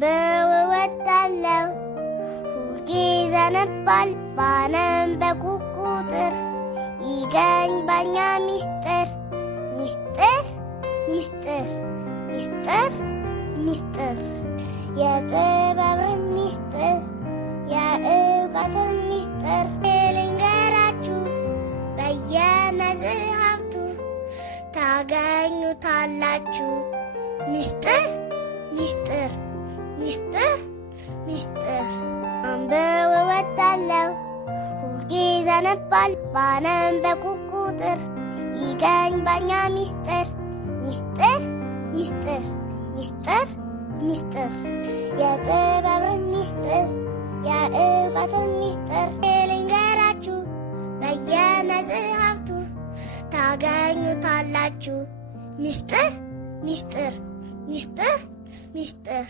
ማንበብ እወዳለሁ ሁልጊዜ አነባለሁ ባነበብኩ ቁጥር ይገባኛል ሚስጥር ሚስጥር ሚስጥር ሚስጥር ሚስጥር የጥበብ ሚስጥር የእውቀት ሚስጥር ልንገራችሁ በየመጽሐፍቱ ታገኙታላችሁ ሚስጥር ሚስጥር ሚስጥር ሚስጥር ማንበብ እወዳለሁ ሁልጊዜ አነባለሁ ባነበብኩ ቁጥር ይገባኛል ሚስጥር ሚስጥር ሚስጥር ሚስጥር ሚስጥር የጥበብ ሚስጥር የእውቀት ሚስጥር ልንገራችሁ በየመጽሐፍቱ ታገኙታላችሁ ሚስጥር ሚስጥር ሚስጥር ሚስጥር